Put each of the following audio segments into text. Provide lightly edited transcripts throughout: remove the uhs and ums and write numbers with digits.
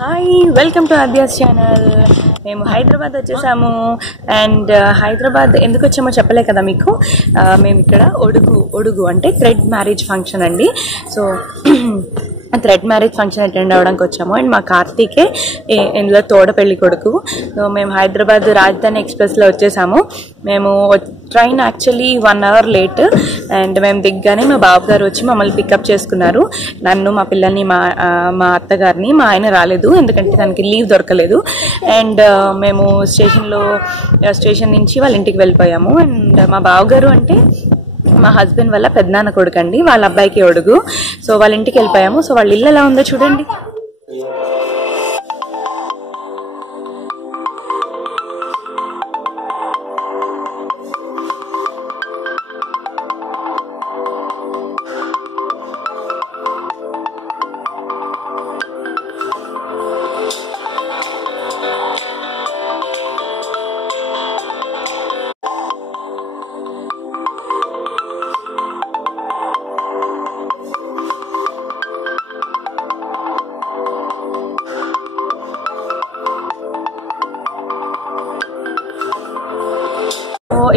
Hi, welcome to Aadya's channel. మేము హైదరాబాద్ వచ్చేసాము. And Hyderabad ఎందుకు వచ్చామో చెప్పలే కదా మీకు. మేము ఇక్కడ ఒడుగు అంటే థ్రెడ్ మ్యారేజ్ ఫంక్షన్ అండి. So thread marriage function attend అవ్వడానికి వచ్చాము. అండ్ మా కార్తీకే ఇందులో తోడ పెళ్లి కొడుకు. సో మేము హైదరాబాద్ రాజధాని ఎక్స్ప్రెస్లో వచ్చేసాము. మేము train actually 1 hour late. And మేము దిగ్గానే మా బాబు గారు వచ్చి మమ్మల్ని పికప్ చేసుకున్నారు, నన్ను, మా పిల్లల్ని, మా అత్తగారిని. మా ఆయన రాలేదు ఎందుకంటే తనకి లీవ్ దొరకలేదు. అండ్ మేము స్టేషన్ నుంచి వాళ్ళ ఇంటికి వెళ్ళిపోయాము. అండ్ మా బావగారు అంటే మా హస్బెండ్ వల్ల పెద్దనాన్న కొడుకు అండి, వాళ్ళ అబ్బాయికి ఒడుగు. సో వాళ్ళ ఇంటికి వెళ్ళిపోయాము. సో వాళ్ళ ఇల్లు ఎలా ఉందో చూడండి.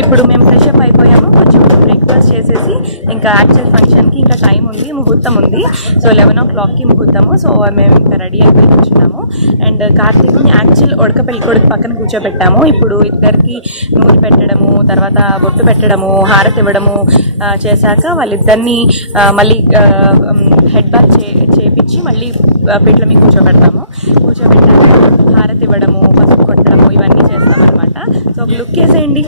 ఇప్పుడు మేము ఫ్రెష్ అప్ అయిపోయాము. కొంచెం బ్రేక్ఫాస్ట్ చేసేసి ఇంకా యాక్చువల్ ఫంక్షన్కి ఇంకా టైం ఉంది, ముహూర్తం ఉంది. సో 11 o'clockకి ముహూర్తము. సో మేము ఇంకా రెడీ అయిపోయి కూర్చున్నాము. అండ్ కార్తీక్ని యాక్చువల్ ఉడక పెళ్లి కొడుకు పక్కన కూర్చోబెట్టాము. ఇప్పుడు ఇద్దరికి నూనె పెట్టడము, తర్వాత బొట్టు పెట్టడము, హారతి ఇవ్వడము చేశాక వాళ్ళిద్దరిని మళ్ళీ హెడ్ బాత్ చేపించి మళ్ళీ పీటల మీద కూర్చోబెట్టాక హారతి ఇవ్వడము, పసుపు కొట్టడము ఇవన్నీ చేస్తామన్నమాట. సో ఒక లుక్ వేసేయండి.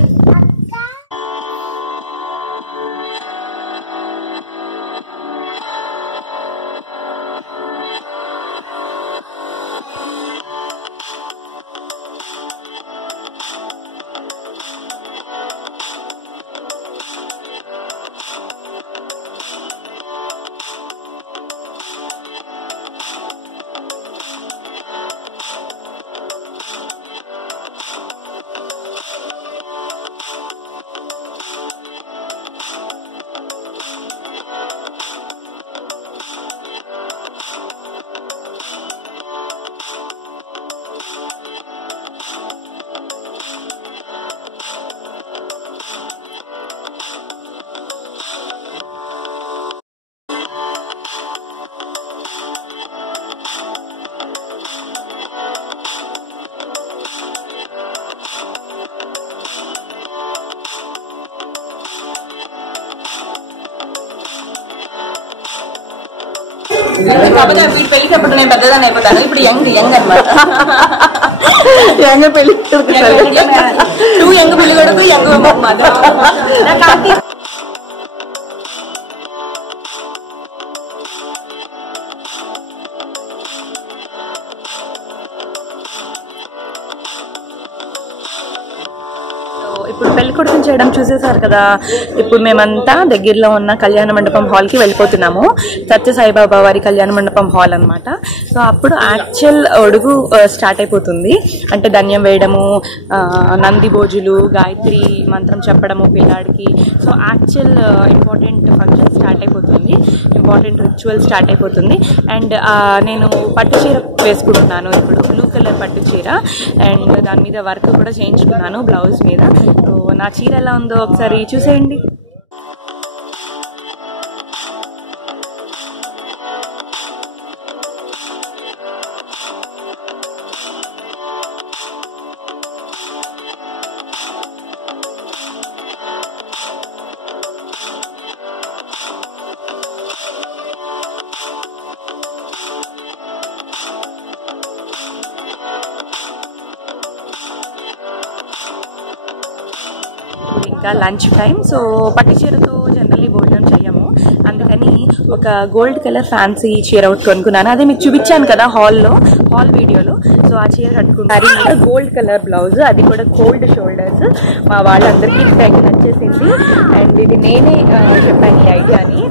కాకపోతే వీటి పెళ్లికి అప్పుడు నేను పెద్దదాన్ని అయిపోతాను. ఇప్పుడు యంగ్ అనమాట. యంగ్ పెళ్లి 2 యంగ్ పెళ్లి కొడుకు, యంగ్ మదర్. ఇప్పుడు పెళ్లి కొడుకుని చేయడం చూసేసారు కదా. ఇప్పుడు మేమంతా దగ్గరలో ఉన్న కళ్యాణ మండపం హాల్కి వెళ్ళిపోతున్నాము. సత్యసాయిబాబా వారి కళ్యాణ మండపం హాల్ అనమాట. సో అప్పుడు యాక్చువల్ ఒడుగు స్టార్ట్ అయిపోతుంది. అంటే ధన్యం వేయడము, నంది భోజులు, గాయత్రి మంత్రం చెప్పడము పిల్లాడికి. So actual important function start అయిపోతుంది, ఇంపార్టెంట్ రిచువల్ స్టార్ట్ అయిపోతుంది. అండ్ నేను పట్టు చీర వేసుకుంటున్నాను ఇప్పుడు, బ్లూ కలర్ పట్టు చీర. అండ్ దాని మీద వర్క్ కూడా చేయించుకున్నాను బ్లౌజ్ మీద. సో నా చీర ఎలా ఉందో ఒకసారి చూసేయండి. ఇంకా లంచ్ టైం. సో పట్టు చీరతో జనరల్లీ భోజనం చేయము, అందుకని ఒక గోల్డ్ కలర్ ఫ్యాన్సీ చీర ఒకటి కొనుక్కున్నాను. అదే మీకు చూపించాను కదా హాల్ వీడియోలో. సో ఆ చీర కట్టుకుంటారు. గోల్డ్ కలర్ బ్లౌజ్, అది కూడా కోల్డ్ షోల్డర్స్. మా వాళ్ళందరికీ తెగ నచ్చేసింది. అండ్ ఇది నేనే చెప్పాను ఈ ఐడియాని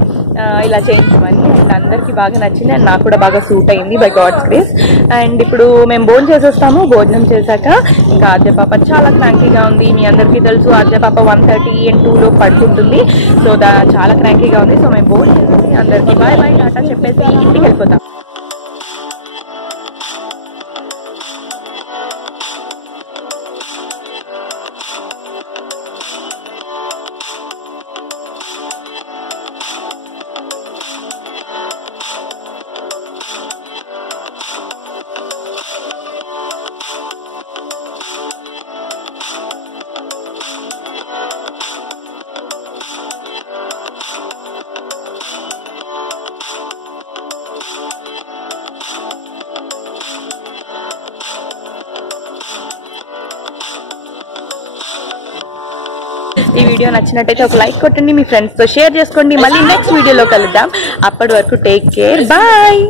ఇలా చేయించమని. అండ్ అందరికీ బాగా నచ్చింది. అండ్ నాకు కూడా బాగా సూట్ అయింది బై గాడ్స్ గ్రేస్. అండ్ ఇప్పుడు మేము భోజనం చేసేస్తాము. భోజనం చేశాక ఇంకా ఆద్య పాప చాలా క్రాంకీగా ఉంది. మీ అందరికీ తెలుసు ఆద్య పాప 1:30 and 2 పడుకుంటుంది. సో చాలా క్రాంకీగా ఉంది. సో మేము భోజనం చేసేసి అందరికీ బాయ్ బాయ్ టాటా చెప్పేసి ఇంటికి వెళ్ళిపోతాం. ఈ వీడియో నచ్చినట్టయితే ఒక లైక్ కొట్టండి, మీ ఫ్రెండ్స్తో షేర్ చేసుకోండి. మళ్ళీ నెక్స్ట్ వీడియోలో కలుద్దాం. అప్పటి వరకు టేక్ కేర్, బాయ్.